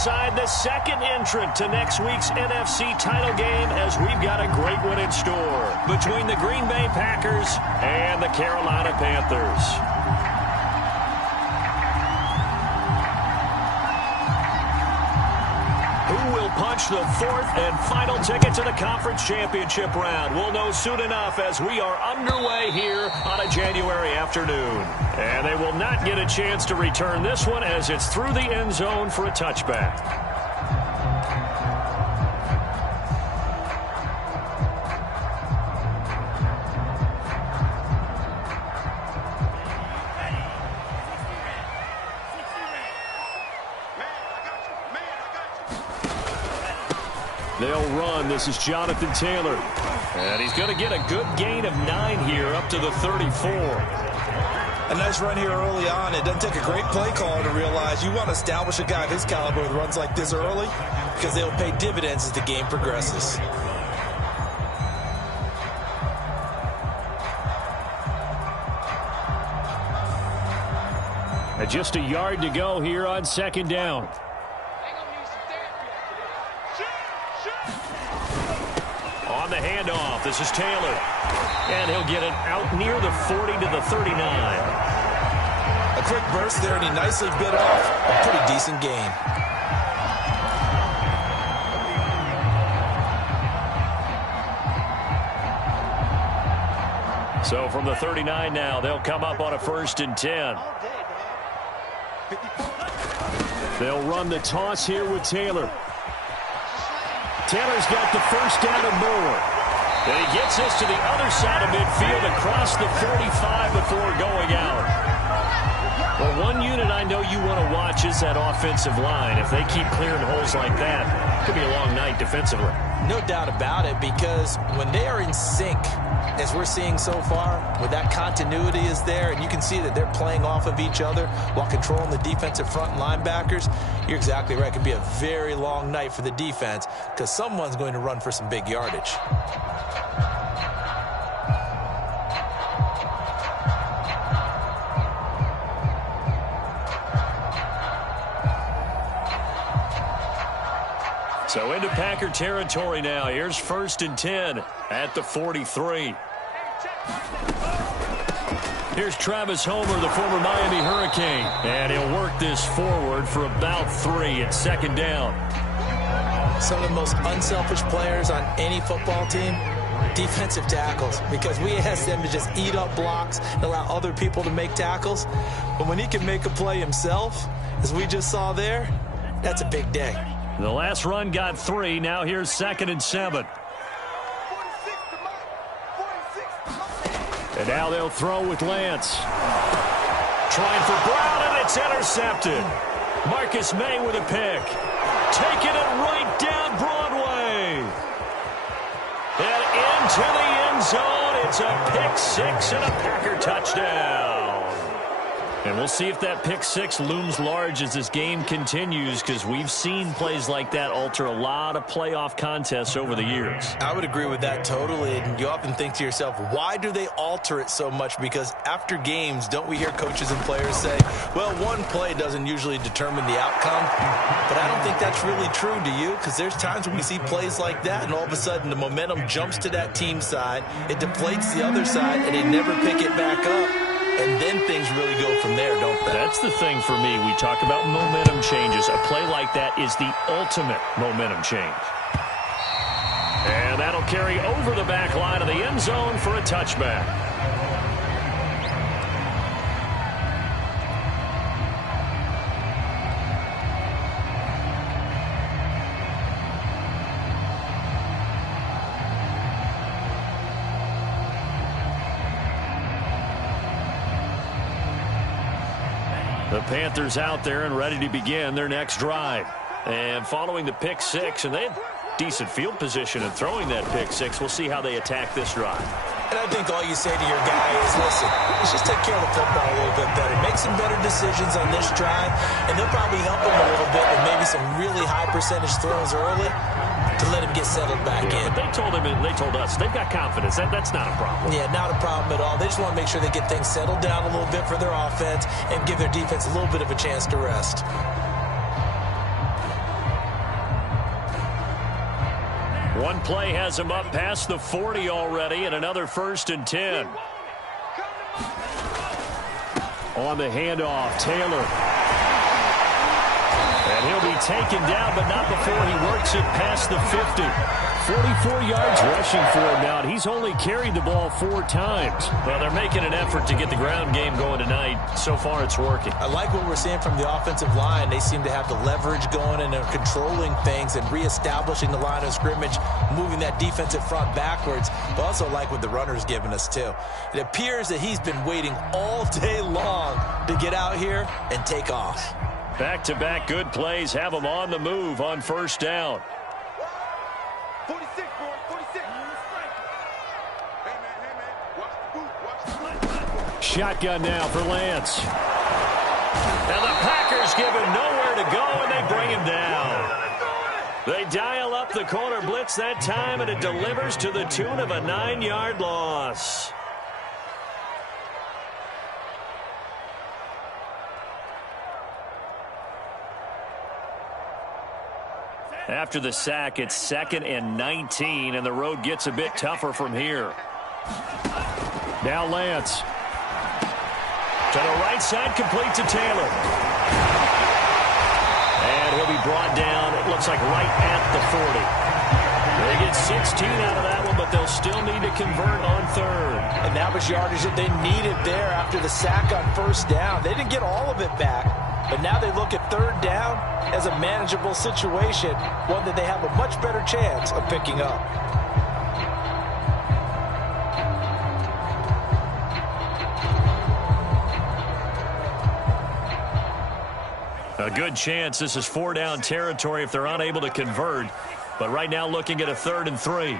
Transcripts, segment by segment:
Side the second entrant to next week's NFC title game, as we've got a great one in store between the Green Bay Packers and the Carolina Panthers. Who will punch the fourth and final ticket to the conference championship round? We'll know soon enough as we are underway here on a January afternoon. And they will not get a chance to return this one as it's through the end zone for a touchback. They'll run. This is Jonathan Taylor. And he's going to get a good gain of 9 here up to the 34. A nice run here early on. It doesn't take a great play caller to realize you want to establish a guy of his caliber with runs like this early because they'll pay dividends as the game progresses. And just a yard to go here on second down. On the handoff, this is Taylor. And he'll get it out near the 40 to the 39. A quick burst there, and he nicely bit off a pretty decent gain. So from the 39 now, they'll come up on a 1st and 10. They'll run the toss here with Taylor. Taylor's got the first down and more. And he gets this to the other side of midfield across the 45 before going out. Well, one unit I know you want to watch is that offensive line. If they keep clearing holes like that, it could be a long night defensively. No doubt about it, because when they are in sync, as we're seeing so far, where that continuity is there, and you can see that they're playing off of each other while controlling the defensive front linebackers, you're exactly right. It could be a very long night for the defense because someone's going to run for some big yardage. So into Packer territory now. Here's 1st and 10 at the 43. Here's Travis Homer, the former Miami Hurricane. And he'll work this forward for about 3 at second down. Some of the most unselfish players on any football team, defensive tackles, because we ask them to just eat up blocks and allow other people to make tackles. But when he can make a play himself, as we just saw there, that's a big day. The last run got 3. Now here's 2nd and 7. And now they'll throw with Lance. Trying for Brown, and it's intercepted. Marcus May with a pick. Taking it right down Broadway. And into the end zone. It's a pick 6 and a Packer touchdown. And we'll see if that pick 6 looms large as this game continues, because we've seen plays like that alter a lot of playoff contests over the years. I would agree with that totally. And you often think to yourself, why do they alter it so much? Because after games, don't we hear coaches and players say, well, one play doesn't usually determine the outcome. But I don't think that's really true, do you? Because there's times when we see plays like that, and all of a sudden the momentum jumps to that team side. It deflates the other side, and they never pick it back up. And then things really go from there, don't they? That's the thing for me. We talk about momentum changes. A play like that is the ultimate momentum change. And that'll carry over the back line of the end zone for a touchback. The Panthers out there and ready to begin their next drive. And following the pick 6, and they have decent field position in throwing that pick 6. We'll see how they attack this drive. And I think all you say to your guy is, listen, let's just take care of the football a little bit better. Make some better decisions on this drive, and they'll probably help him a little bit with maybe some really high percentage throws early to let him get settled back in. But they told him, and they told us, they've got confidence. That's not a problem. Yeah, not a problem at all. They just want to make sure they get things settled down a little bit for their offense and give their defense a little bit of a chance to rest. One play has him up past the 40 already, and another 1st and 10. On the handoff, Taylor. And he'll be taken down, but not before he works it past the 50. 44 yards rushing for him now, and he's only carried the ball 4 times. Well, they're making an effort to get the ground game going tonight. So far, it's working. I like what we're seeing from the offensive line. They seem to have the leverage going, and they're controlling things and reestablishing the line of scrimmage, moving that defensive front backwards. But also like what the runner's giving us, too. It appears that he's been waiting all day long to get out here and take off. Back-to-back good plays have him on the move on 1st down. 46, boy, 46. Hey, man, watch the boot. Shotgun now for Lance. And the Packers give him nowhere to go, and they bring him down. They dial up the corner blitz that time, and it delivers to the tune of a 9-yard loss. After the sack, it's 2nd and 19, and the road gets a bit tougher from here. Now Lance. To the right side, complete to Taylor. And he'll be brought down, it looks like right at the 40. They get 16 out of that one, but they'll still need to convert on 3rd. And that was yardage that they needed there after the sack on 1st down. They didn't get all of it back, but now they look at 3rd down as a manageable situation, one that they have a much better chance of picking up. A good chance this is 4-down territory if they're unable to convert. But right now looking at a 3rd and 3.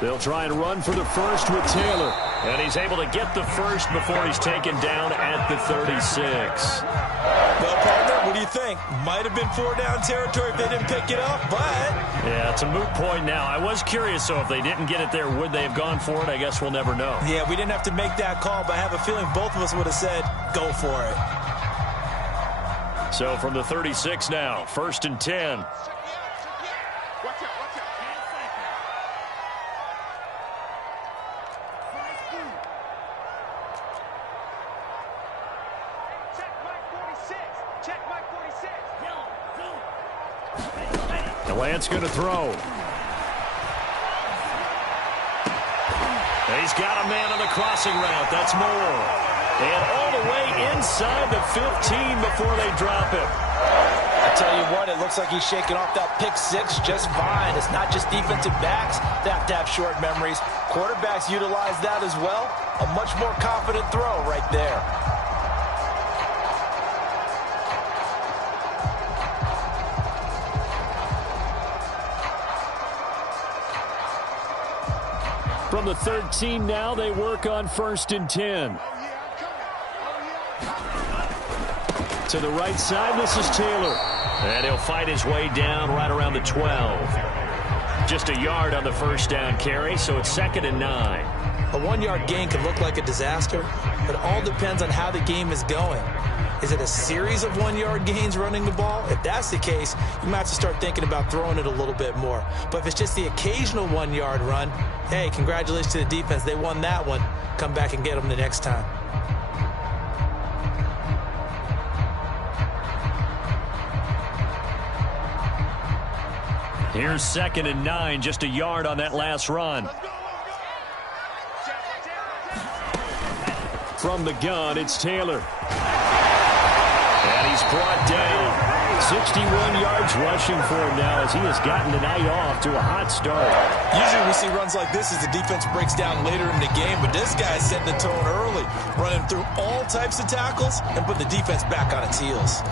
They'll try and run for the 1st with Taylor. And he's able to get the 1st before he's taken down at the 36. Well, partner, what do you think? Might have been 4-down territory if they didn't pick it up, but... Yeah, it's a moot point now. I was curious, so if they didn't get it there, would they have gone for it? I guess we'll never know. Yeah, we didn't have to make that call, but I have a feeling both of us would have said, go for it. So from the 36 now, 1st and 10. Lance going to throw. He's got a man on the crossing route. That's Moore. And all the way inside the 15 before they drop him. I tell you what, it looks like he's shaking off that pick 6 just fine. It's not just defensive backs that have to have short memories. Quarterbacks utilize that as well. A much more confident throw right there. From the 13 now, they work on 1st and 10. To the right side, this is Taylor. And he'll fight his way down right around the 12. Just a yard on the 1st down carry, so it's 2nd and 9. A 1-yard gain can look like a disaster, but it all depends on how the game is going. Is it a series of 1-yard gains running the ball? If that's the case, you might have to start thinking about throwing it a little bit more. But if it's just the occasional 1-yard run, hey, congratulations to the defense. They won that one. Come back and get them the next time. Here's 2nd and 9, just a yard on that last run. From the gun, it's Taylor. And he's brought down. 61 yards rushing for him now as he has gotten the night off to a hot start. Usually we see runs like this as the defense breaks down later in the game, but this guy's setting the tone early, running through all types of tackles and putting the defense back on its heels.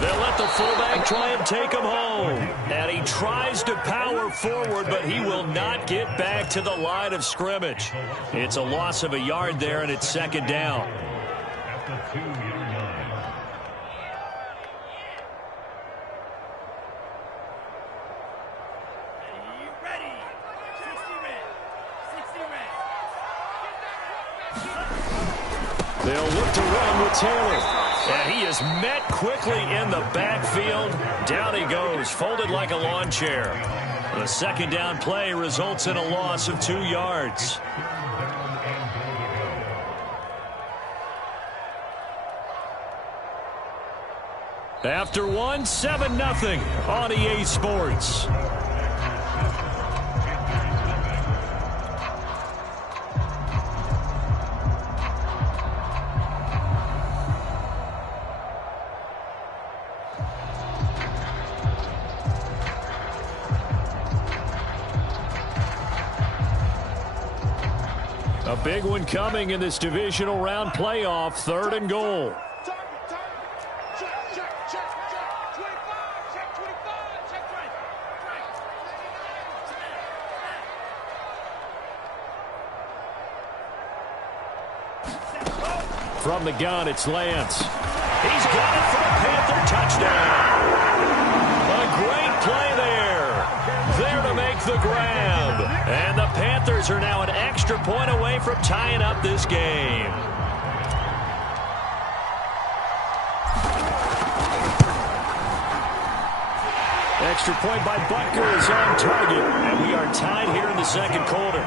They'll let the fullback try and take him home. And he tries to power forward, but he will not get back to the line of scrimmage. It's a loss of a yard there, and it's 2nd down. At the 2-yard line. Taylor. And he is met quickly in the backfield. Down he goes, folded like a lawn chair. The second down play results in a loss of 2 yards. After one, 7-0 on EA Sports. A big one coming in this divisional round playoff, 3rd and goal. From the gun, it's Lance. He's got it for a Panther touchdown. A great play there. There to make the grab. And the Panthers are now an extra point away from tying up this game. Extra point by Butker is on target. And we are tied here in the second quarter.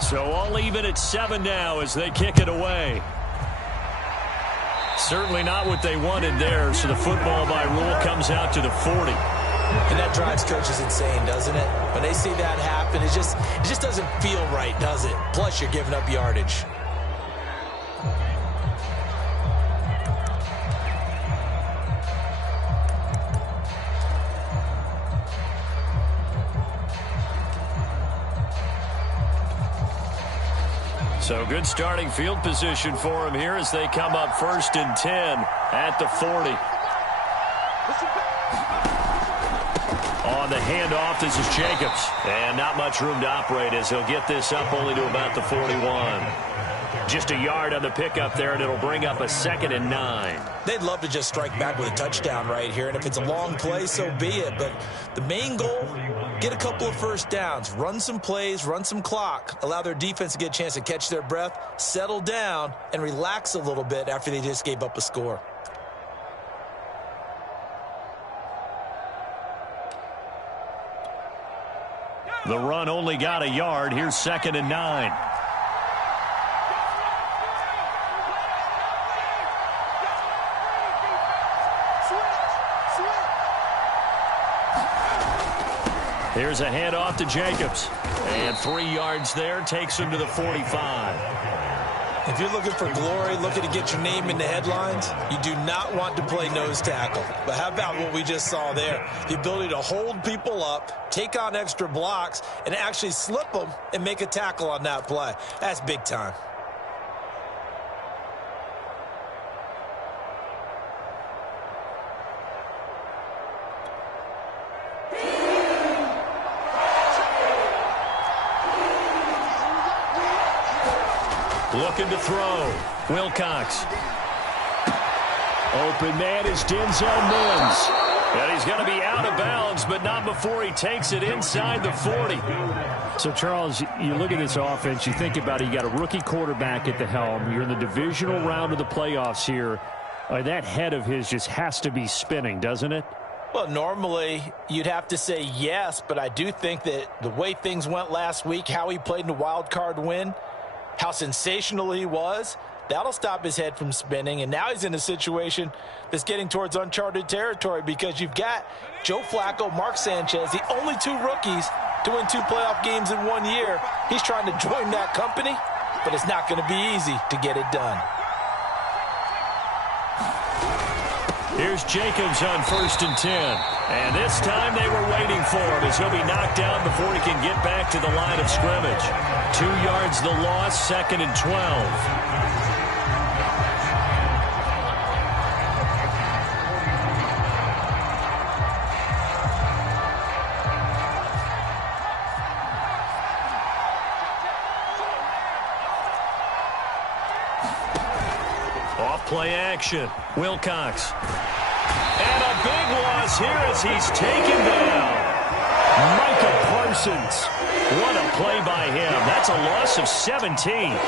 So all even at 7 now as they kick it away. Certainly not what they wanted there, so the football by rule comes out to the 40. And that drives coaches insane, doesn't it? When they see that happen, it just doesn't feel right, does it? Plus, you're giving up yardage. So good starting field position for him here as they come up 1st and 10 at the 40. On the handoff, this is Jacobs. And not much room to operate as he'll get this up only to about the 41. Just a yard on the pickup there, and it'll bring up a 2nd and 9. They'd love to just strike back with a touchdown right here, and if it's a long play, so be it. But the main goal, get a couple of first downs, run some plays, run some clock, allow their defense to get a chance to catch their breath, settle down, and relax a little bit after they just gave up a score. The run only got a yard. Here's 2nd and 9. Here's a handoff to Jacobs. And 3 yards there, takes him to the 45. If you're looking for glory, looking to get your name in the headlines, you do not want to play nose tackle. But how about what we just saw there? The ability to hold people up, take on extra blocks, and actually slip them and make a tackle on that play. That's big time. Looking to throw. Wilcox. Open man is Denzel Mims. And he's going to be out of bounds, but not before he takes it inside the 40. So, Charles, you look at this offense, you think about it, you got a rookie quarterback at the helm. You're in the divisional round of the playoffs here. That head of his just has to be spinning, doesn't it? Well, normally you'd have to say yes, but I do think that the way things went last week, how he played in the wild card win, how sensational he was, that'll stop his head from spinning. And now he's in a situation that's getting towards uncharted territory because you've got Joe Flacco, Mark Sanchez, the only 2 rookies to win 2 playoff games in 1 year. He's trying to join that company, but it's not going to be easy to get it done. Here's Jacobs on 1st and 10. And this time they were waiting for him as he'll be knocked down before he can get back to the line of scrimmage. 2 yards the loss, 2nd and 12. Play action. Wilcox. And a big loss here as he's taken down. Micah Parsons. What a play by him. That's a loss of 17.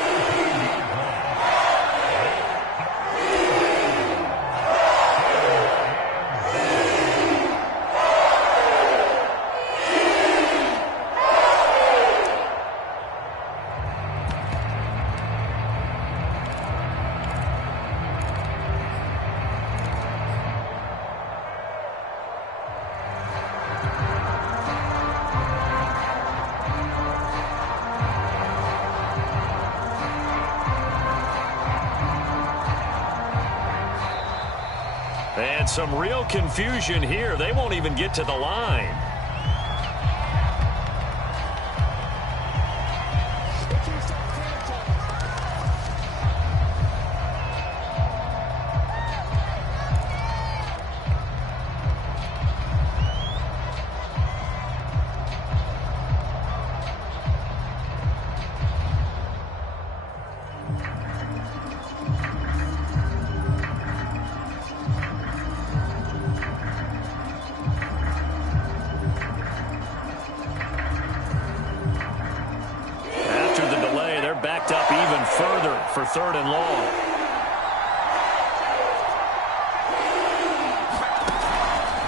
And some real confusion here. They won't even get to the line. Up even further for 3rd and long.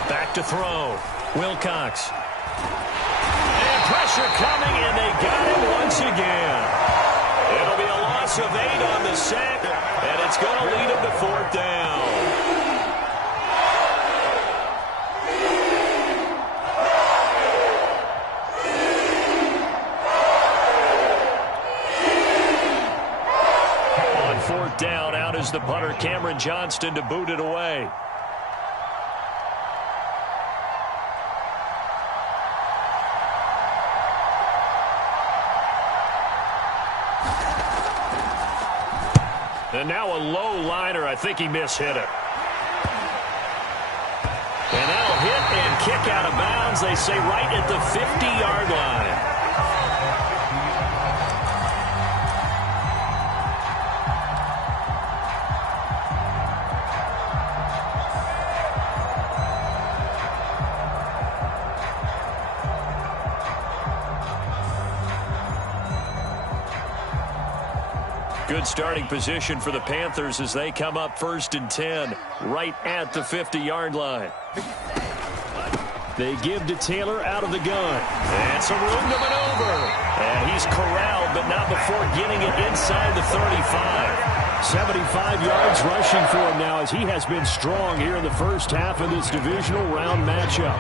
Back to throw. Wilcox. And pressure coming, and they got him once again. It'll be a loss of 8 on the sack, and it's going to lead him to 4th down. Down, out is the punter, Cameron Johnston, to boot it away. And now a low liner. I think he mishit it. And that'll hit and kick out of bounds, they say, right at the 50-yard line. Good starting position for the Panthers as they come up 1st and 10, right at the 50-yard line. They give to Taylor out of the gun. And some room to maneuver. And he's corralled, but not before getting it inside the 35. 75 yards rushing for him now as he has been strong here in the first half of this divisional round matchup.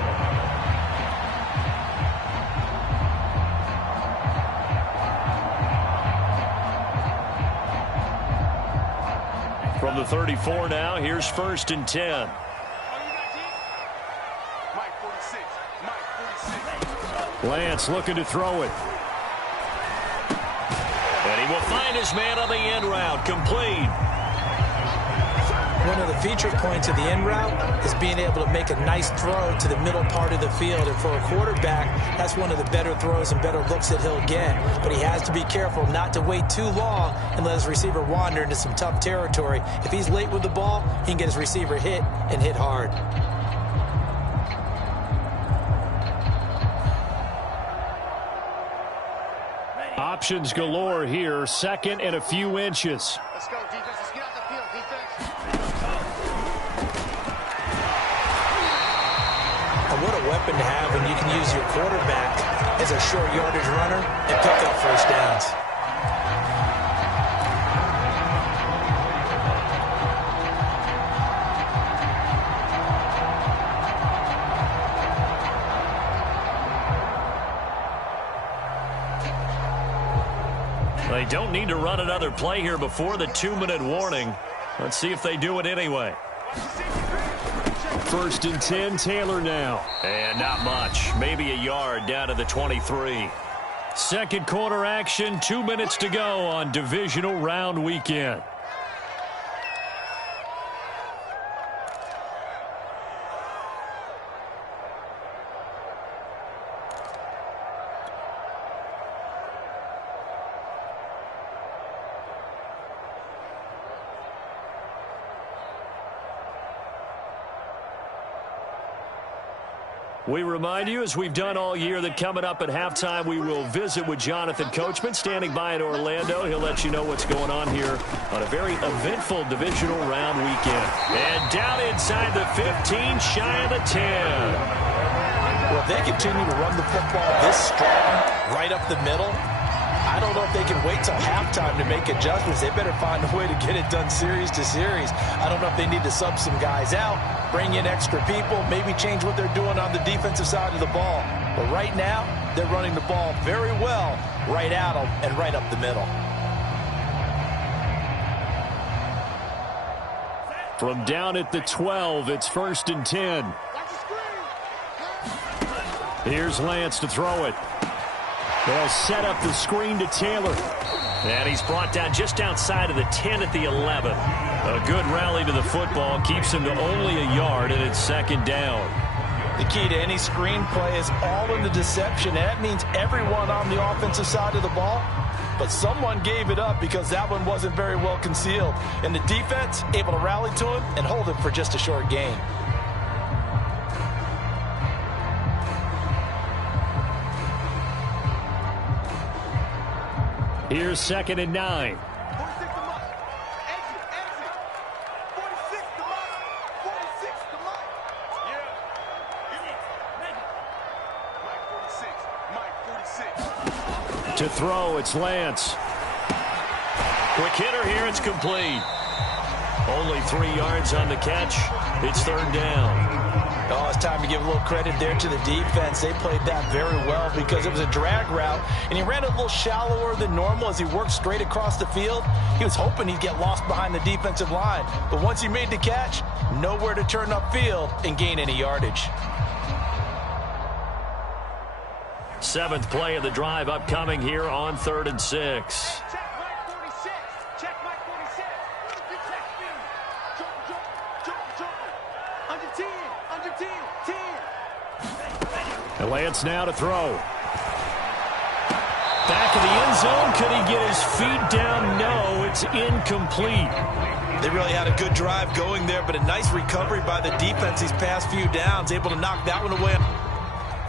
From the 34 now, here's 1st and 10. Lance looking to throw it. And he will find his man on the end route, complete. One of the feature points of the end route is being able to make a nice throw to the middle part of the field. And for a quarterback, that's one of the better throws and better looks that he'll get. But he has to be careful not to wait too long and let his receiver wander into some tough territory. If he's late with the ball, he can get his receiver hit and hit hard. Options galore here. 2nd and a few inches. Let's go, defense. Let's get out the field, defense. And what a weapon to have when you can use your quarterback as a short yardage runner and pick up first downs. They don't need to run another play here before the 2-minute warning. Let's see if they do it anyway. Watch the safety. First and 10, Taylor now. And not much. Maybe a yard down to the 23. Second quarter action, 2 minutes to go on divisional round weekend. We remind you, as we've done all year, that coming up at halftime, we will visit with Jonathan Coachman, standing by in Orlando. He'll let you know what's going on here on a very eventful divisional round weekend. And down inside the 15, shy of the 10. Well, if they continue to run the football this strong, right up the middle, I don't know if they can wait till halftime to make adjustments. They better find a way to get it done series to series. I don't know if they need to sub some guys out, bring in extra people, maybe change what they're doing on the defensive side of the ball. But right now, they're running the ball very well right at them and right up the middle. From down at the 12, it's first and 10. Here's Lance to throw it. They'll set up the screen to Taylor. And he's brought down just outside of the 10 at the 11. A good rally to the football keeps him to only a yard, and it's second down. The key to any screen play is all in the deception. And that means everyone on the offensive side of the ball. But someone gave it up because that one wasn't very well concealed. And the defense able to rally to him and hold him for just a short gain. Here's second and 9. To throw, it's Lance. Quick hitter here, it's complete. Only 3 yards on the catch. It's third down. Oh, it's time to give a little credit there to the defense. They played that very well because it was a drag route, and he ran a little shallower than normal as he worked straight across the field. He was hoping he'd get lost behind the defensive line, but once he made the catch, nowhere to turn upfield and gain any yardage. 7th play of the drive upcoming here on 3rd and 6. Lance now to throw. Back of the end zone. Could he get his feet down? No, it's incomplete. They really had a good drive going there, but a nice recovery by the defense these past few downs, able to knock that one away.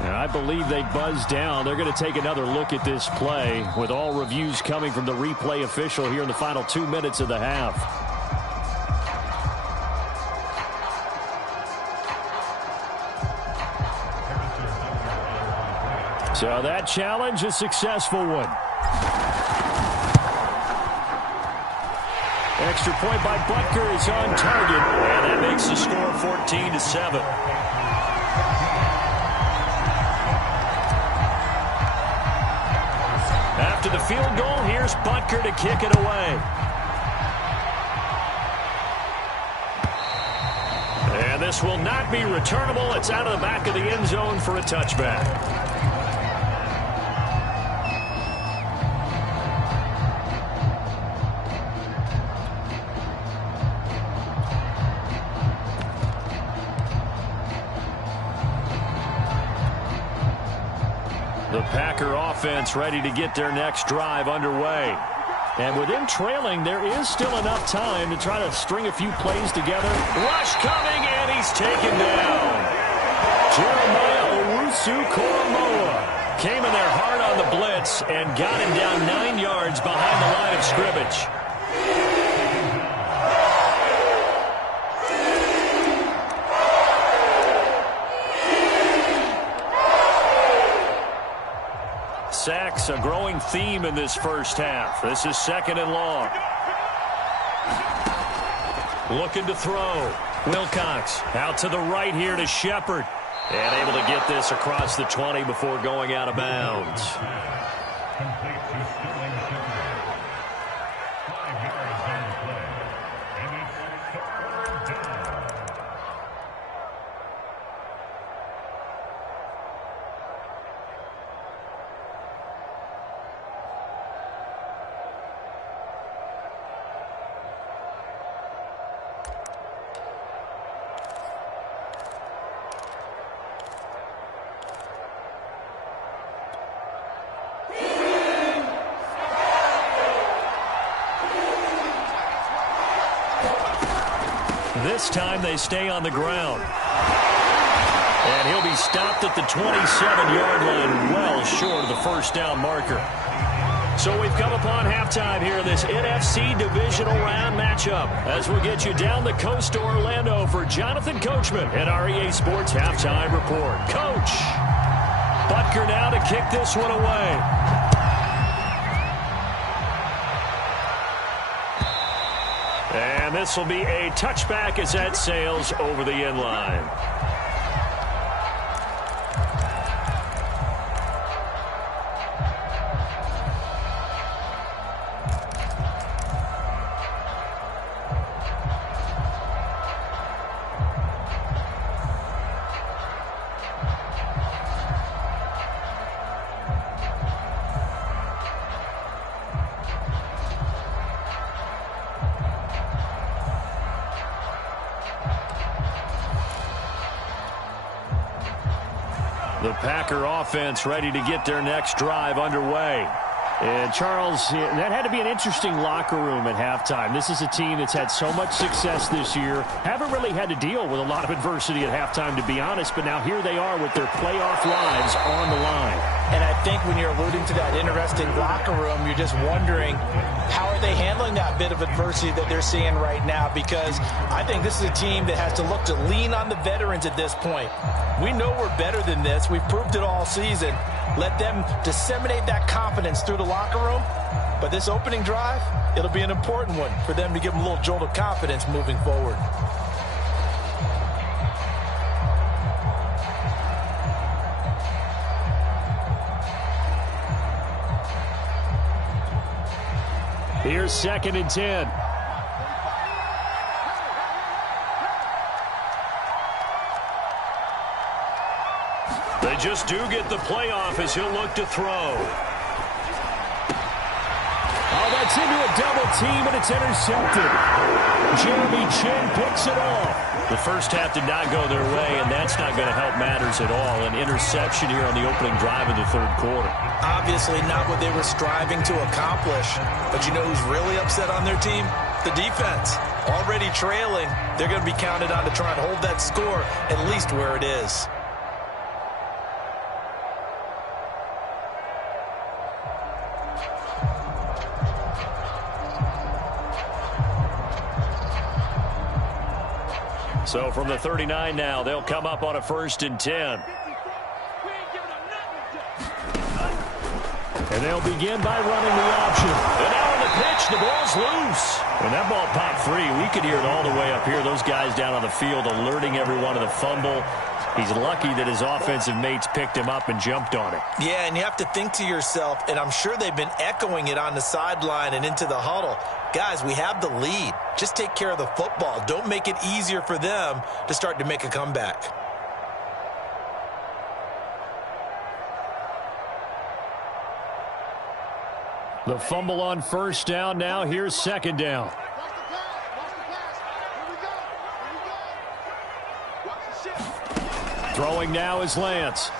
And I believe they buzzed down. They're going to take another look at this play with all reviews coming from the replay official here in the final 2 minutes of the half. So that challenge, a successful one. Extra point by Butker is on target. And that makes the score 14-7. After the field goal, here's Butker to kick it away. And this will not be returnable. It's out of the back of the end zone for a touchback. The Packer offense ready to get their next drive underway. And with them trailing, there is still enough time to try to string a few plays together. Rush coming, and he's taken down. Jeremiah Owusu-Koramoah came in there hard on the blitz and got him down 9 yards behind the line of scrimmage. Sacks, a growing theme in this first half. This is second and long. Looking to throw. Wilcox out to the right here to Shepard. And able to get this across the 20 before going out of bounds. This time they stay on the ground. And he'll be stopped at the 27-yard line, well short of the first down marker. So we've come upon halftime here in this NFC divisional round matchup as we get you down the coast to Orlando for Jonathan Coachman at our EA Sports Halftime Report. Coach, Butker now to kick this one away. And this will be a touchback as that sails over the end line. The Packer offense ready to get their next drive underway. And, Charles, that had to be an interesting locker room at halftime. This is a team that's had so much success this year. Haven't really had to deal with a lot of adversity at halftime, to be honest. But now here they are with their playoff lives on the line. And I think when you're alluding to that interesting locker room, you're just wondering how are they handling that bit of adversity that they're seeing right now, because I think this is a team that has to look to lean on the veterans at this point. We know we're better than this. We've proved it all season. Let them disseminate that confidence through the locker room. But this opening drive, it'll be an important one for them to give them a little jolt of confidence moving forward. Here's 2nd and 10. They just do get the playoff as he'll look to throw. Oh, that's into a double team, and it's intercepted. Jeremy Chin picks it off. The first half did not go their way, and that's not going to help matters at all. An interception here on the opening drive of the third quarter. Obviously not what they were striving to accomplish. But you know who's really upset on their team? The defense. Already trailing. They're going to be counted on to try and hold that score at least where it is. So from the 39 now, they'll come up on a 1st and 10. And they'll begin by running the option. And now on the pitch, the ball's loose. When that ball popped free, we could hear it all the way up here. Those guys down on the field alerting everyone of the fumble. He's lucky that his offensive mates picked him up and jumped on it. Yeah, and you have to think to yourself, and I'm sure they've been echoing it on the sideline and into the huddle. Guys, we have the lead. Just take care of the football. Don't make it easier for them to start to make a comeback. The fumble on 1st down. Now here's 2nd down. Throwing now is Lance.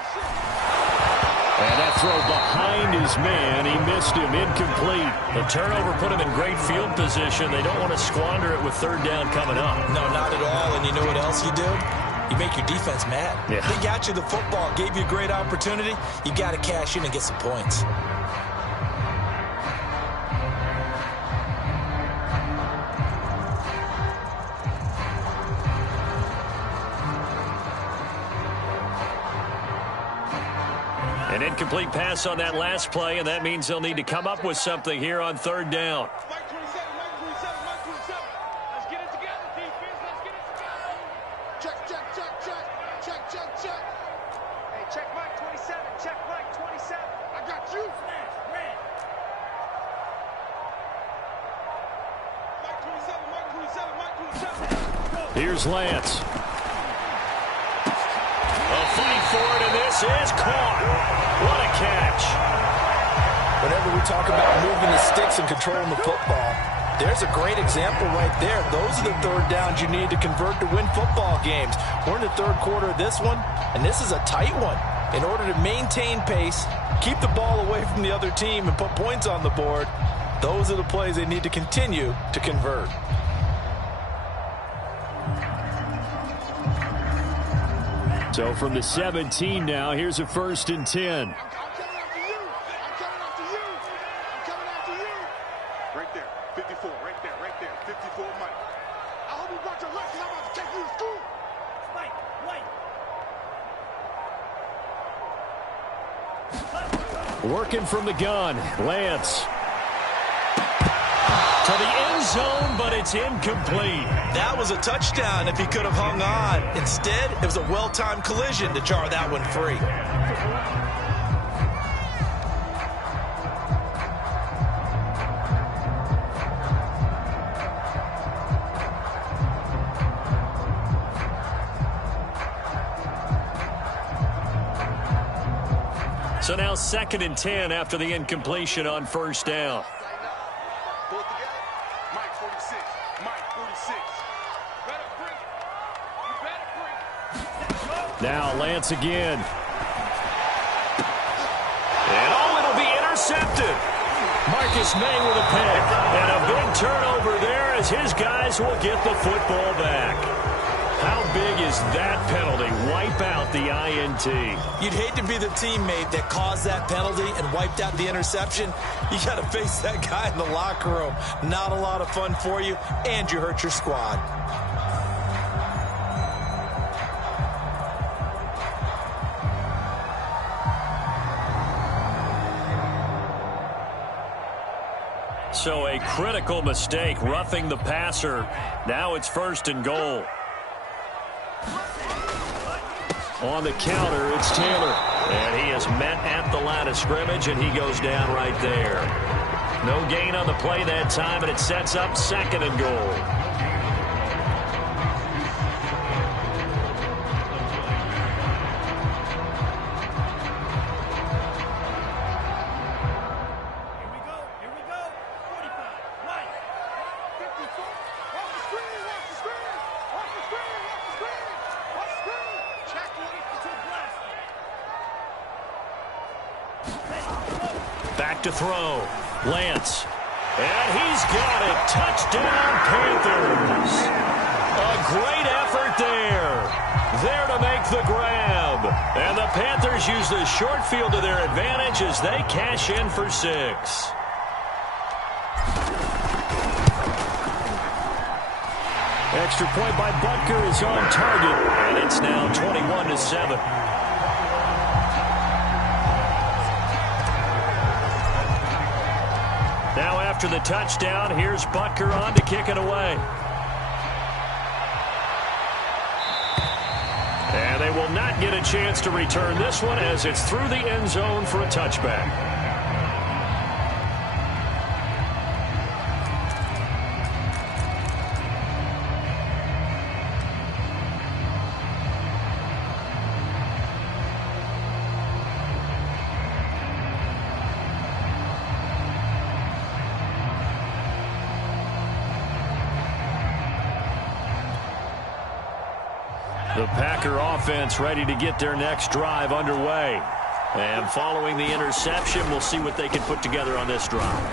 And that throw behind his man. He missed him. Incomplete. The turnover put him in great field position. They don't want to squander it with 3rd down coming up. No, not at all. And you know what else you do? You make your defense mad. Yeah. They got you the football, gave you a great opportunity. You got to cash in and get some points. An incomplete pass on that last play, and that means they'll need to come up with something here on 3rd down. Mike 27, Mike 27, Mike 27. Let's get it together, defense. Let's get it together. Check, check, check, check. Check, check, check. Hey, check Mike 27. Check Mike 27. I got you. Man. Mike 27, Mike 27, Mike 27. Here's Lance. A fight for it, and this is caught. What a catch. Whenever we talk about moving the sticks and controlling the football, there's a great example right there. Those are the 3rd downs you need to convert to win football games. We're in the 3rd quarter of this one, and this is a tight one. In order to maintain pace, keep the ball away from the other team, and put points on the board, those are the plays they need to continue to convert. So from the 17 now, here's a 1st and 10. I'm coming after you. I'm coming after you. I'm coming after you. Right there. 54. Right there. Right there. 54, Mike. I hope you brought your lunch because I'm about to take you to school. Mike, wait. Working from the gun. Lance. To the end zone, but it's incomplete. That was a touchdown if he could have hung on. Instead, it was a well-timed collision to jar that one free. So now 2nd and 10 after the incompletion on 1st down. Pull it together. Mike 46. Mike 46. Better bring it. You better bring it. Now Lance again. And it'll be intercepted. Marcus May with a pick. And a big turnover there as his guys will get the football back. How big is that penalty? Wipe out the INT. You'd hate to be the teammate that caused that penalty and wiped out the interception. You got to face that guy in the locker room. Not a lot of fun for you, and you hurt your squad. So a critical mistake, roughing the passer. Now it's 1st and goal. On the counter, it's Taylor. And he is met at the line of scrimmage, and he goes down right there. No gain on the play that time, and it sets up 2nd and goal. Back to throw. Lance. And he's got it. Touchdown, Panthers. A great effort there. There to make the grab. And the Panthers use the short field to their advantage as they cash in for 6. Extra point by Butker is on target. And it's now 21-7. Now after the touchdown, here's Butker on to kick it away. And they will not get a chance to return this one as it's through the end zone for a touchback. The Packer offense ready to get their next drive underway. And following the interception, we'll see what they can put together on this drive.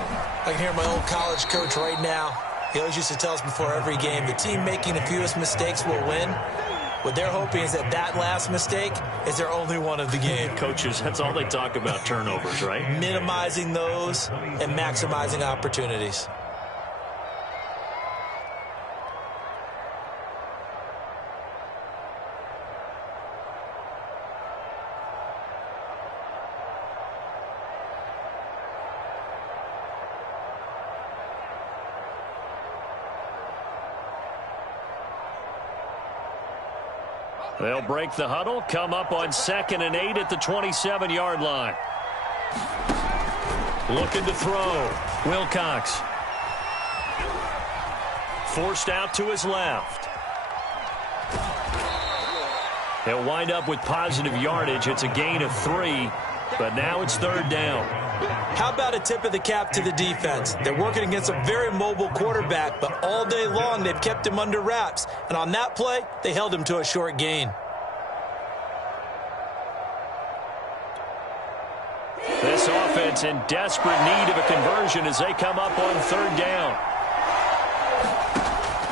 I can hear my old college coach right now. He always used to tell us before every game, the team making the fewest mistakes will win. What they're hoping is that that last mistake is their only one of the game. Coaches, that's all they talk about, turnovers, right? Minimizing those and maximizing opportunities. They'll break the huddle, come up on 2nd and 8 at the 27-yard line. Looking to throw. Wilcox. Forced out to his left. He'll wind up with positive yardage. It's a gain of 3, but now it's 3rd down. How about a tip of the cap to the defense? They're working against a very mobile quarterback, but all day long they've kept him under wraps. And on that play, they held him to a short gain. This offense in desperate need of a conversion as they come up on 3rd down.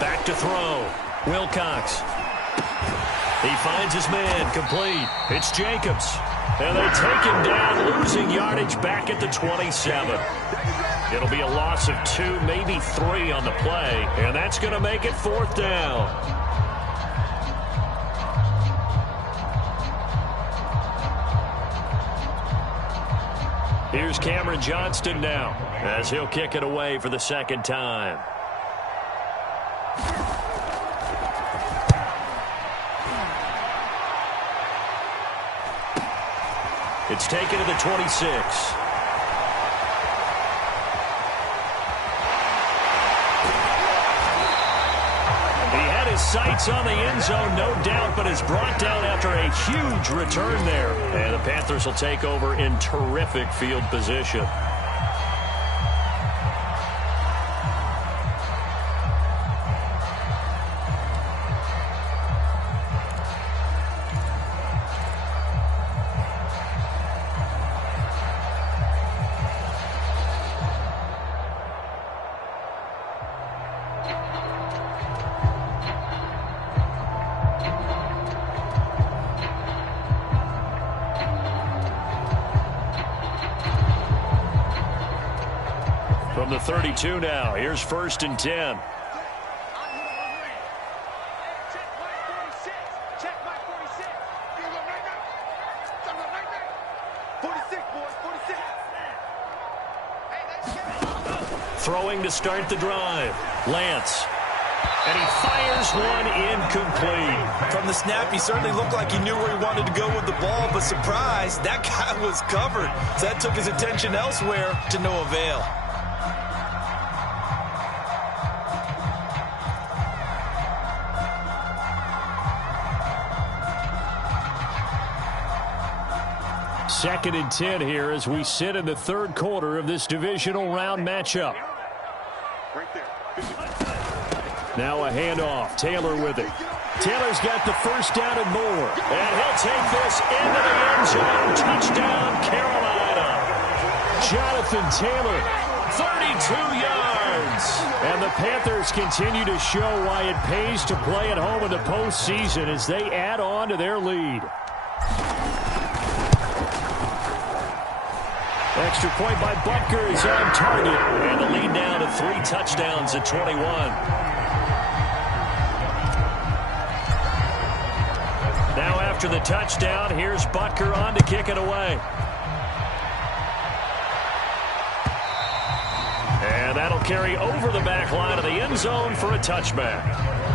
Back to throw. Wilcox. He finds his man, complete. It's Jacobs. And they take him down, losing yardage back at the 27. It'll be a loss of 2, maybe 3 on the play, and that's going to make it 4th down. Here's Cameron Johnston now, as he'll kick it away for the 2nd time. It's taken to the 26. Sights on the end zone, no doubt, but is brought down after a huge return there. And the Panthers will take over in terrific field position. From the 32 now, here's 1st and 10. Throwing to start the drive. Lance. And he fires one incomplete. From the snap, he certainly looked like he knew where he wanted to go with the ball, but surprise, that guy was covered. So that took his attention elsewhere to no avail. Second and 10 here as we sit in the 3rd quarter of this divisional round matchup. Now a handoff. Taylor with it. Taylor's got the 1st down and more. And he'll take this into the end zone. Touchdown, Carolina. Jonathan Taylor, 32 yards. And the Panthers continue to show why it pays to play at home in the postseason as they add on to their lead. Extra point by Butker is on target. And the lead now to 3 touchdowns at 21. Now after the touchdown, here's Butker on to kick it away. And that'll carry over the back line of the end zone for a touchback.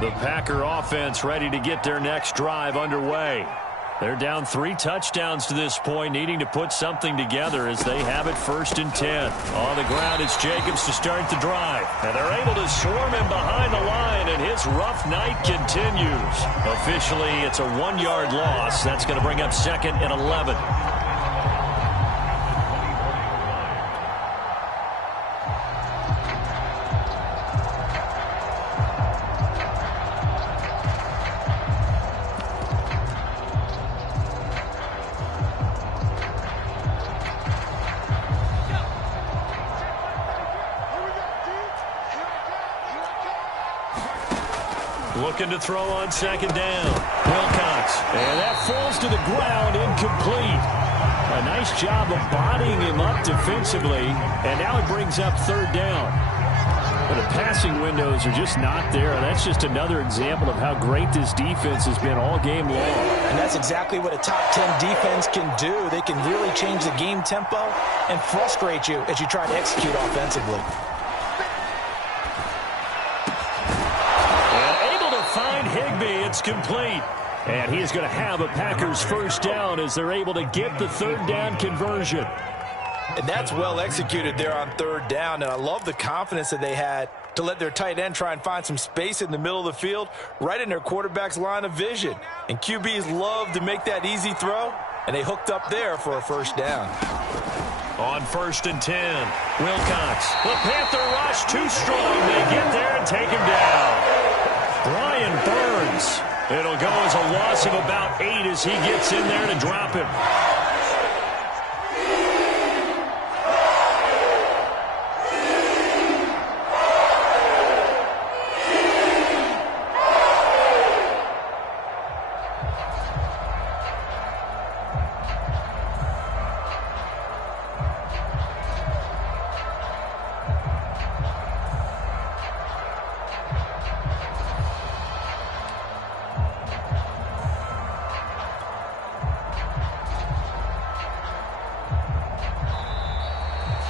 The Packer offense ready to get their next drive underway. They're down 3 touchdowns to this point, needing to put something together as they have it 1st and 10. On the ground, it's Jacobs to start the drive. And they're able to swarm him behind the line, and his rough night continues. Officially, it's a 1-yard loss. That's going to bring up 2nd and 11. Looking to throw on 2nd down. Wilcox. And that falls to the ground, incomplete. A nice job of bodying him up defensively. And now it brings up 3rd down. But the passing windows are just not there. That's just another example of how great this defense has been all game long. And that's exactly what a top 10 defense can do. They can really change the game tempo and frustrate you as you try to execute offensively. It's complete. And he is going to have a Packers 1st down as they're able to get the 3rd down conversion. And that's well executed there on third down. And I love the confidence that they had to let their tight end try and find some space in the middle of the field, right in their quarterback's line of vision. And QBs love to make that easy throw, and they hooked up there for a first down. On 1st and 10, Wilcox. The Panther rush too strong. They get there and take him down. Brian Burns. It'll go as a loss of about 8 as he gets in there to drop him.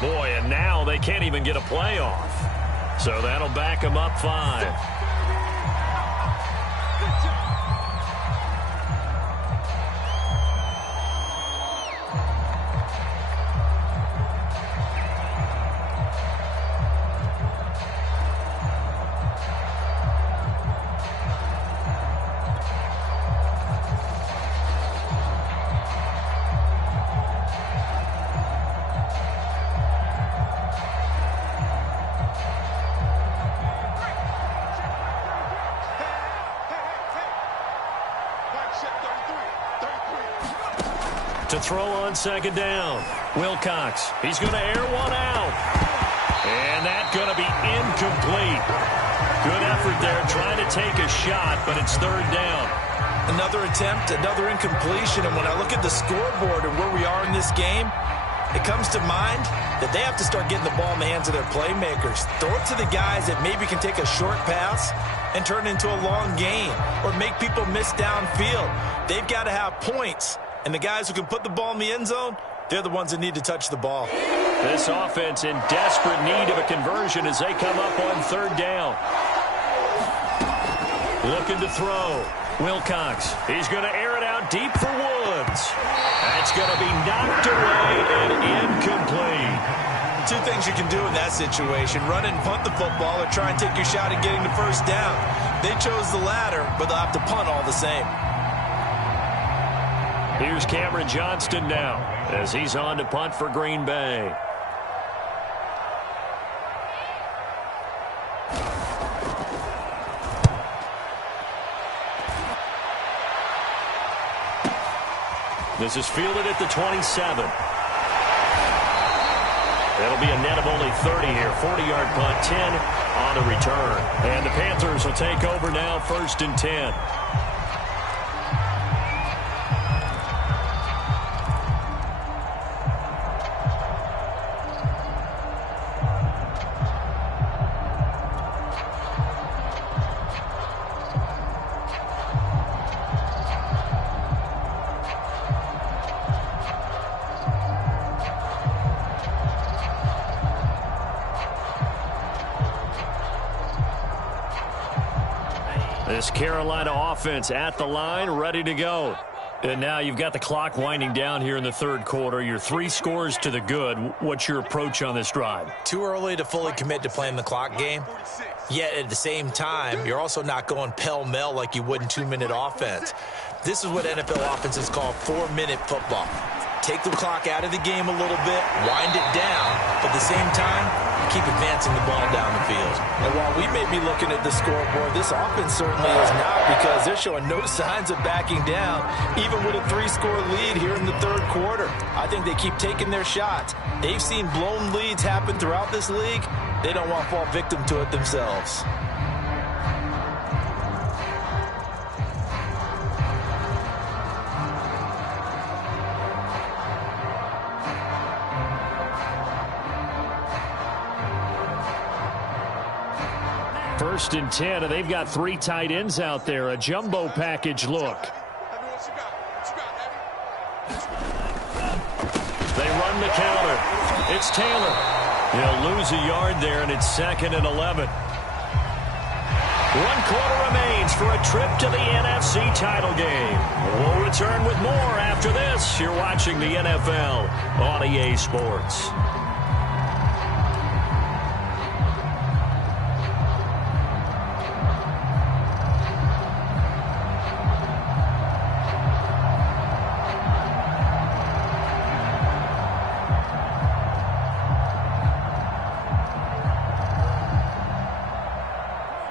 Boy, and now they can't even get a playoff. So that'll back them up 5. To throw on 2nd down. Wilcox. He's going to air one out. And that's going to be incomplete. Good effort there trying to take a shot, but it's 3rd down. Another attempt, another incompletion. And when I look at the scoreboard and where we are in this game, it comes to mind that they have to start getting the ball in the hands of their playmakers. Throw it to the guys that maybe can take a short pass and turn it into a long gain or make people miss downfield. They've got to have points. And the guys who can put the ball in the end zone, they're the ones that need to touch the ball. This offense in desperate need of a conversion as they come up on 3rd down. Looking to throw. Wilcox. He's going to air it out deep for Woods. That's going to be knocked away and incomplete. 2 things you can do in that situation. Run and punt the football or try and take your shot at getting the first down. They chose the latter, but they'll have to punt all the same. Here's Cameron Johnston now as he's on to punt for Green Bay. This is fielded at the 27. That'll be a net of only 30 here. 40-yard punt, 10 on the return. And the Panthers will take over now, 1st and 10. This Carolina offense at the line, ready to go. And now you've got the clock winding down here in the 3rd quarter. You're 3 scores to the good. What's your approach on this drive? Too early to fully commit to playing the clock game. Yet at the same time, you're also not going pell-mell like you would in 2-minute offense. This is what NFL offenses call 4-minute football. Take the clock out of the game a little bit, wind it down, but at the same time, keep advancing the ball down the field. And while we may be looking at the scoreboard, this offense certainly is not, because they're showing no signs of backing down, even with a 3-score lead here in the 3rd quarter. I think they keep taking their shots. They've seen blown leads happen throughout this league. They don't want to fall victim to it themselves. First and 10, and they've got 3 tight ends out there. A jumbo package look. They run the counter. It's Taylor. He'll lose a yard there, and it's 2nd and 11. 1 quarter remains for a trip to the NFC title game. We'll return with more after this Sports. You're watching the NFL on EA Sports.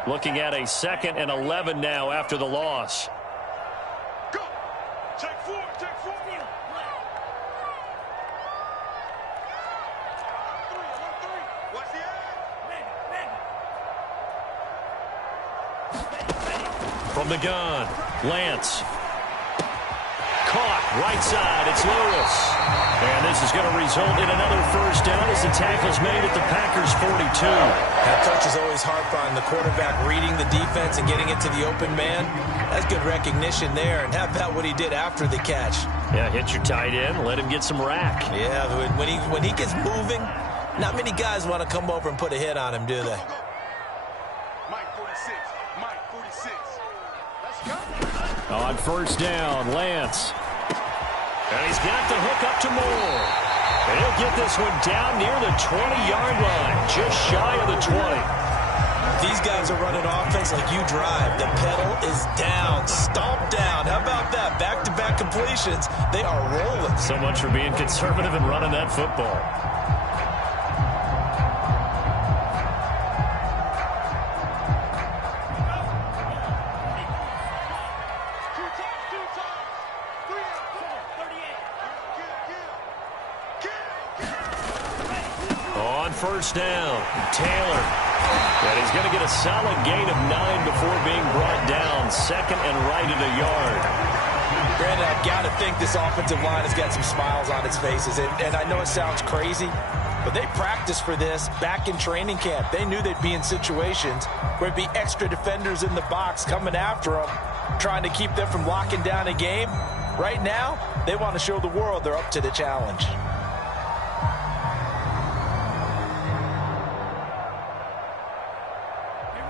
Looking at a 2nd and 11 now after the loss. Go. Take four. Watch the edge. From the gun, Lance. Caught, right side, it's Lewis. And this is going to result in another first down as the tackle's made at the Packers' 42. That coach is always harp on the quarterback reading the defense and getting into the open man. That's good recognition there. And how about what he did after the catch? Yeah, hit your tight end, let him get some rack. Yeah, when he gets moving, not many guys want to come over and put a hit on him, do they? Mike 46. Let's go. On first down, Lance. And he's got the hook up to Moore. And he'll get this one down near the 20-yard line, just shy of the 20. These guys are running offense like you drive. The pedal is down, stomped down. How about that? Back-to-back completions. They are rolling. So much for being conservative and running that football. First down, Taylor. And he's going to get a solid gain of 9 before being brought down. 2nd and right at a yard. Brandon, I've got to think this offensive line has got some smiles on its faces. And I know it sounds crazy, but they practiced for this back in training camp. They knew they'd be in situations where it'd be extra defenders in the box coming after them, trying to keep them from locking down a game. Right now, they want to show the world they're up to the challenge.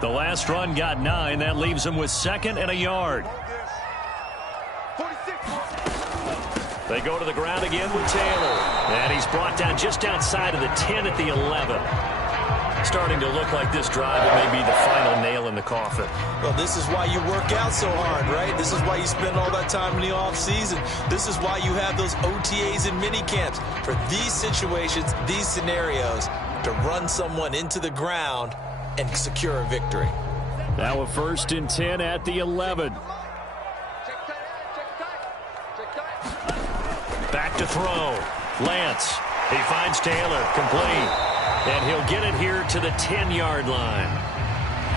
The last run got 9. That leaves him with 2nd and a yard. 46. They go to the ground again with Taylor. And he's brought down just outside of the 10 at the 11. Starting to look like this drive may be the final nail in the coffin. Well, this is why you work out so hard, right? This is why you spend all that time in the offseason. This is why you have those OTAs and mini camps. For these situations, these scenarios, to run someone into the ground and secure a victory. Now a 1st and 10 at the 11. Back to throw. Lance. He finds Taylor. Complete. And he'll get it here to the 10-yard line.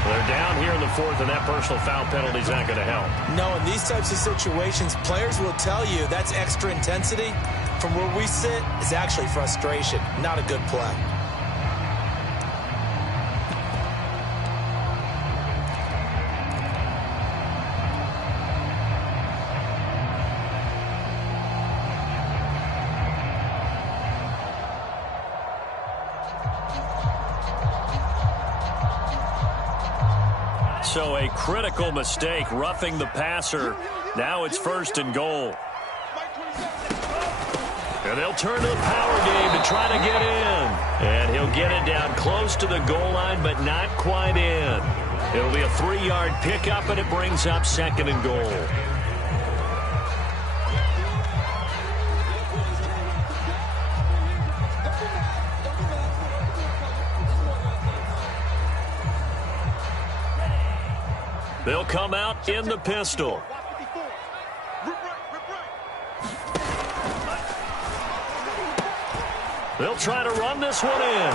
They're down here in the 4th, and that personal foul penalty is not going to help. No, in these types of situations, players will tell you that's extra intensity. From where we sit, it's actually frustration, not a good play. So a critical mistake, roughing the passer. Now it's 1st and goal. And they'll turn to the power game to try to get in. And he'll get it down close to the goal line, but not quite in. It'll be a 3-yard pickup, and it brings up 2nd and goal. They'll come out in the pistol. They'll try to run this one in.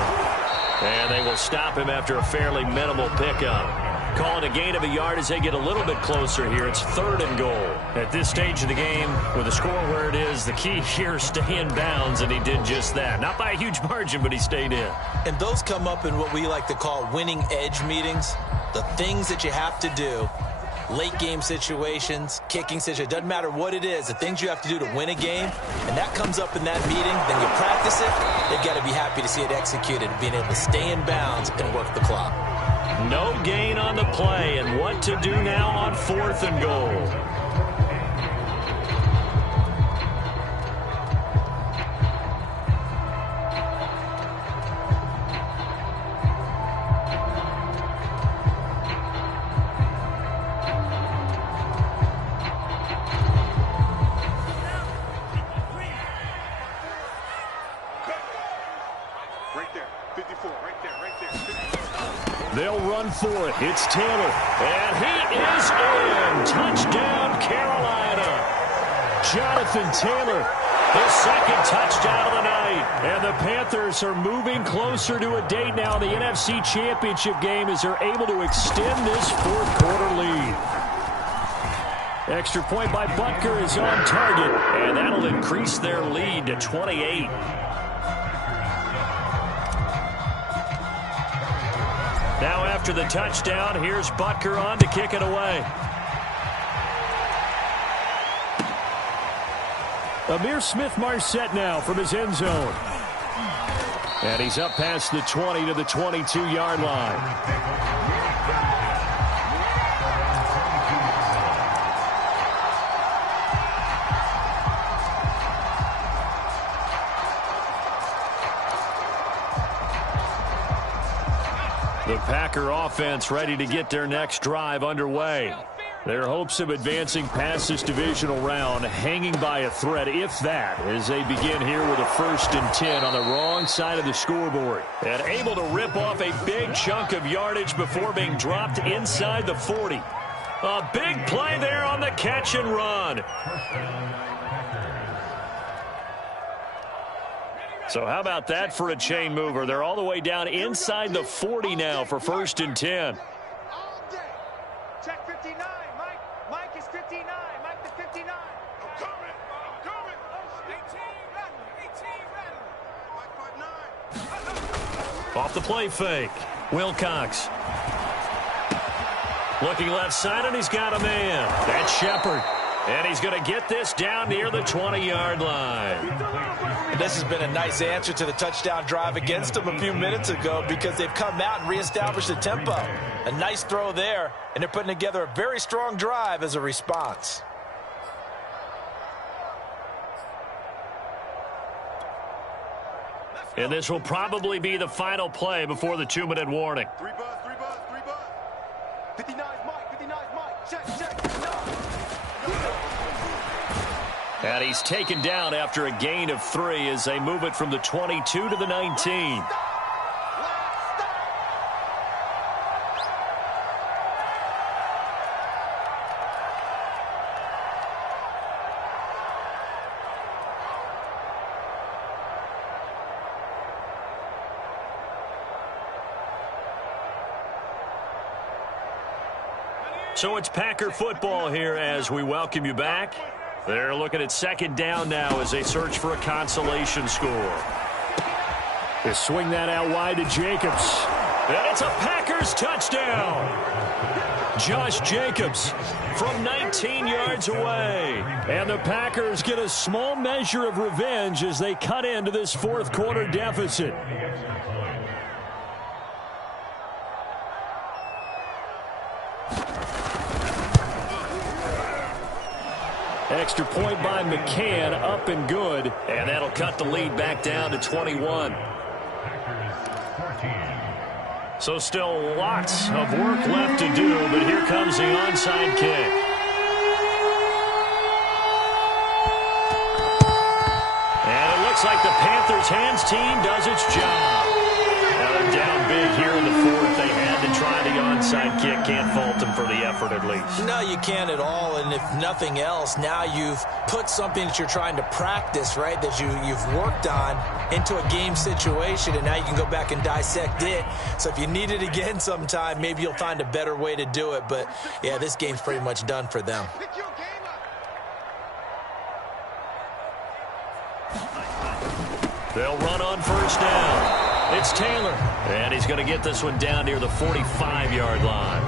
And they will stop him after a fairly minimal pickup. Calling a gain of a yard as they get a little bit closer here. It's 3rd and goal. At this stage of the game, with the score where it is, the key here is stay in bounds, and he did just that. Not by a huge margin, but he stayed in. And those come up in what we like to call winning edge meetings. The things that you have to do, late game situations, kicking situations, doesn't matter what it is, the things you have to do to win a game, and that comes up in that meeting, then you practice it, they've got to be happy to see it executed, being able to stay in bounds and work the clock. No gain on the play, and what to do now on 4th and goal. They'll run for it. It's Taylor. And he is in. Touchdown, Carolina. Jonathan Taylor, his second touchdown of the night. And the Panthers are moving closer to a date now in the NFC Championship game as they're able to extend this fourth quarter lead. Extra point by Butker is on target, and that'll increase their lead to 28. Now after the touchdown, here's Butker on to kick it away. Amir Smith-Marset now from his end zone. And he's up past the 20 to the 22-yard line. The Packer offense ready to get their next drive underway. Their hopes of advancing past this divisional round hanging by a thread, if that, as they begin here with a 1st and 10 on the wrong side of the scoreboard. And able to rip off a big chunk of yardage before being dropped inside the 40. A big play there on the catch and run. So how about that for a chain mover? They're all the way down inside the 40 now for 1st and 10. Check 59, Mike. Mike is 59. Mike the 59. I'm coming. I'm coming. 18 Rattler. Off the play fake. Wilcox. Looking left side, and he's got a man. That's Shepard. And he's going to get this down near the 20-yard line. This has been a nice answer to the touchdown drive against them a few minutes ago because they've come out and reestablished the tempo. A nice throw there, and they're putting together a very strong drive as a response. And this will probably be the final play before the 2-minute warning. 3 buzz. 59 Mike. Check. 59. And he's taken down after a gain of 3 as they move it from the 22 to the 19. So it's Packer football here as we welcome you back. They're looking at 2nd down now as they search for a consolation score. They swing that out wide to Jacobs. And it's a Packers touchdown. Josh Jacobs from 19 yards away. And the Packers get a small measure of revenge as they cut into this fourth quarter deficit. Extra point by McCann, up and good. And that'll cut the lead back down to 21. So still lots of work left to do, but here comes the onside kick. And it looks like the Panthers hands team does its job. Now they're down big here in the fourth. They had to try the onside kick. Can't fault them for the effort at least. No, you can't at all. And if nothing else, now you've put something that you're trying to practice, right, that you've worked on into a game situation, and now you can go back and dissect it. So if you need it again sometime, maybe you'll find a better way to do it. But, yeah, this game's pretty much done for them. They'll run on 1st down. It's Taylor, and he's going to get this one down near the 45-yard line.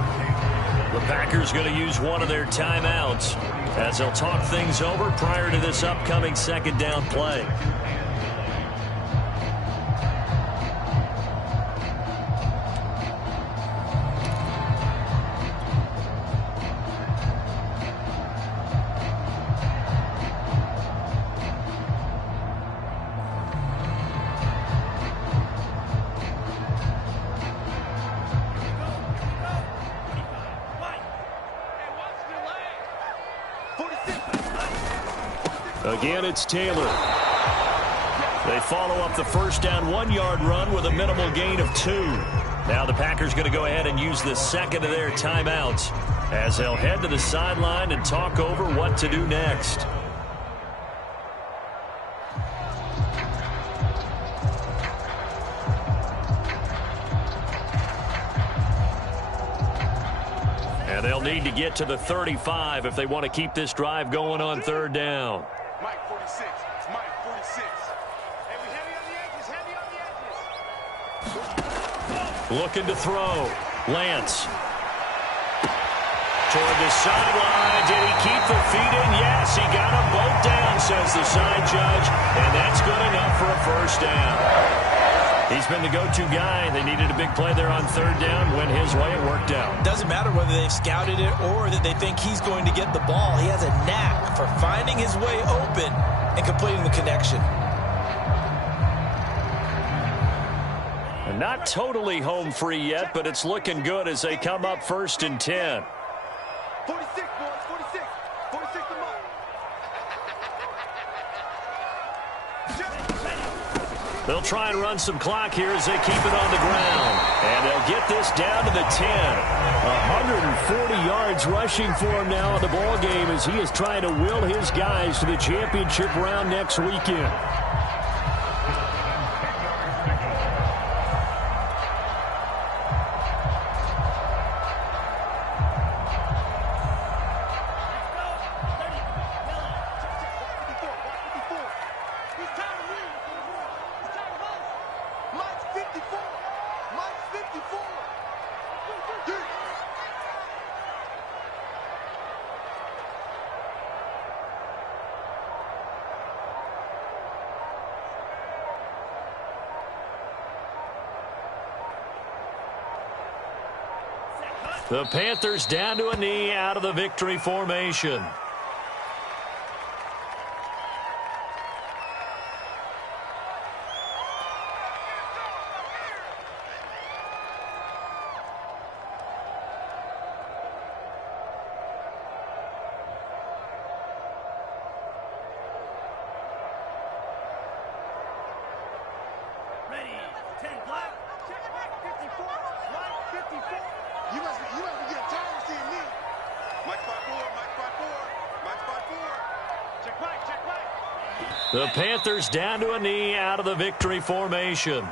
The Packers going to use one of their timeouts as they'll talk things over prior to this upcoming 2nd down play. Again, it's Taylor. They follow up the 1st down 1-yard run with a minimal gain of 2. Now the Packers going to go ahead and use the second of their timeouts as they'll head to the sideline and talk over what to do next. And they'll need to get to the 35 if they want to keep this drive going on third down. Mike 46. Mike 46. Hey, we heavy on the edges. Heavy on the edges. Looking to throw. Lance. Toward the sideline. Did he keep the feet in? Yes, he got them both down, says the side judge. And that's good enough for a first down. He's been the go-to guy. They needed a big play there on third down. Went his way. It worked out. Doesn't matter whether they've scouted it or that they think he's going to get the ball. He has a knack for finding his way open and completing the connection. And not totally home free yet, but it's looking good as they come up 1st and 10. 46, boys. 46. 46 to Mike. They'll try and run some clock here as they keep it on the ground. And they'll get this down to the 10. 140 yards rushing for him now in the ball game as he is trying to will his guys to the championship round next weekend. The Panthers down to a knee out of the victory formation. Ready. 10 black. Check Mike 54. Mike 54. You must be getting tired of seeing me. Mike 54. Mike 54. Mike 54. Check Mike. Check Mike. The Panthers down to a knee out of the victory formation.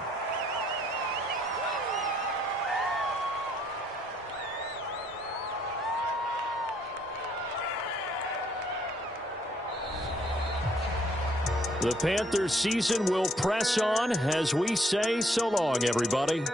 The Panthers season will press on as we say so long, everybody.